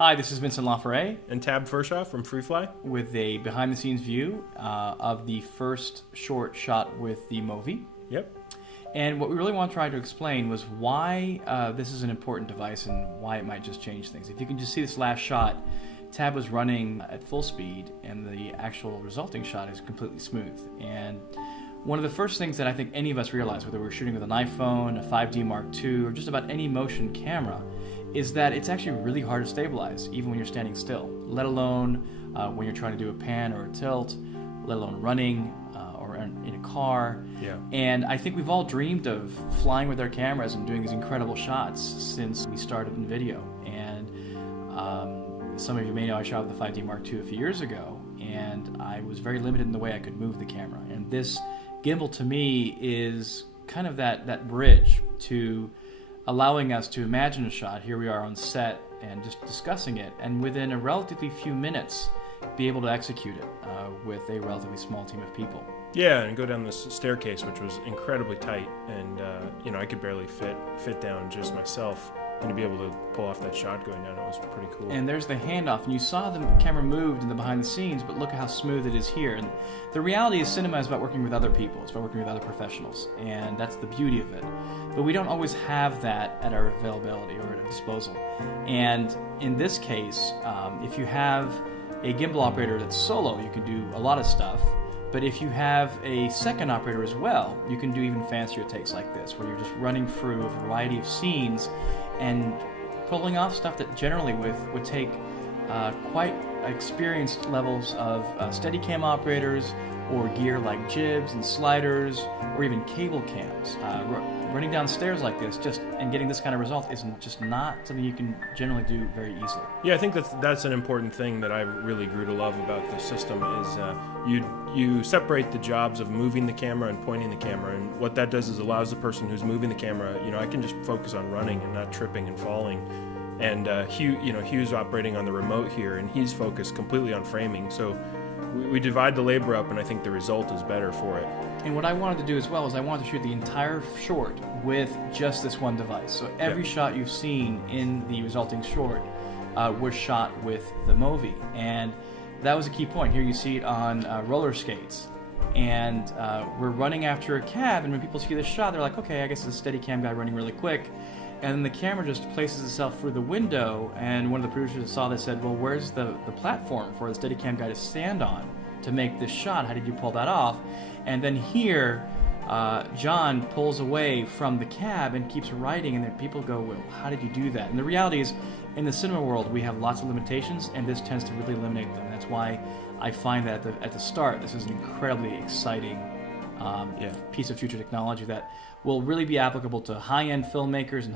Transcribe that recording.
Hi, this is Vincent LaFerre And Tab Furshaw from FreeFly. with a behind-the-scenes view of the first short shot with the Movi. Yep. And what we really want to try to explain was why this is an important device and why it might just change things. If you can just see this last shot, Tab was running at full speed and the actual resulting shot is completely smooth. And one of the first things that I think any of us realize, whether we're shooting with an iPhone, a 5D Mark II, or just about any motion camera, is that it's actually really hard to stabilize, even when you're standing still, let alone when you're trying to do a pan or a tilt, let alone running or in a car. Yeah. And I think we've all dreamed of flying with our cameras and doing these incredible shots since we started in video. And some of you may know I shot with the 5D Mark II a few years ago, and I was very limited in the way I could move the camera. And this gimbal to me is kind of that bridge to allowing us to imagine a shot. Here we are on set and just discussing it, and within a relatively few minutes be able to execute it with a relatively small team of people. Yeah, and go down this staircase, which was incredibly tight, and I could barely fit down just myself. And to be able to pull off that shot going down, it was pretty cool. And there's the handoff, and you saw the camera moved in the behind the scenes, but look at how smooth it is here. And the reality is cinema is about working with other people, it's about working with other professionals, and that's the beauty of it. But we don't always have that at our availability or at our disposal. And in this case, if you have a gimbal operator that's solo, you can do a lot of stuff. But if you have a second operator as well, you can do even fancier takes like this, where you're just running through a variety of scenes and pulling off stuff that generally would take quite experienced levels of Steadicam operators or gear like jibs and sliders or even cable cams. Running down stairs like this and getting this kind of result is just not something you can generally do very easily. Yeah, I think that's an important thing that I really grew to love about the system is you separate the jobs of moving the camera and pointing the camera, and what that does is allows the person who's moving the camera, I can just focus on running and not tripping and falling. And Hugh's operating on the remote here, and he's focused completely on framing. So we divide the labor up, and I think the result is better for it. And what I wanted to do as well is I wanted to shoot the entire short with just this one device. So every shot you've seen in the resulting short was shot with the Movi. And that was a key point. Here you see it on roller skates. And we're running after a cab, and when people see this shot, they're like, okay, I guess it's a Steadicam guy running really quick. And then the camera just places itself through the window, and one of the producers saw this said, well, where's the platform for the Steadicam guy to stand on to make this shot? How did you pull that off? And then here, John pulls away from the cab and keeps writing, and then people go, well, how did you do that? And the reality is, in the cinema world, we have lots of limitations, and this tends to really eliminate them. That's why I find that at the start, this is an incredibly exciting piece of future technology that will really be applicable to high-end filmmakers and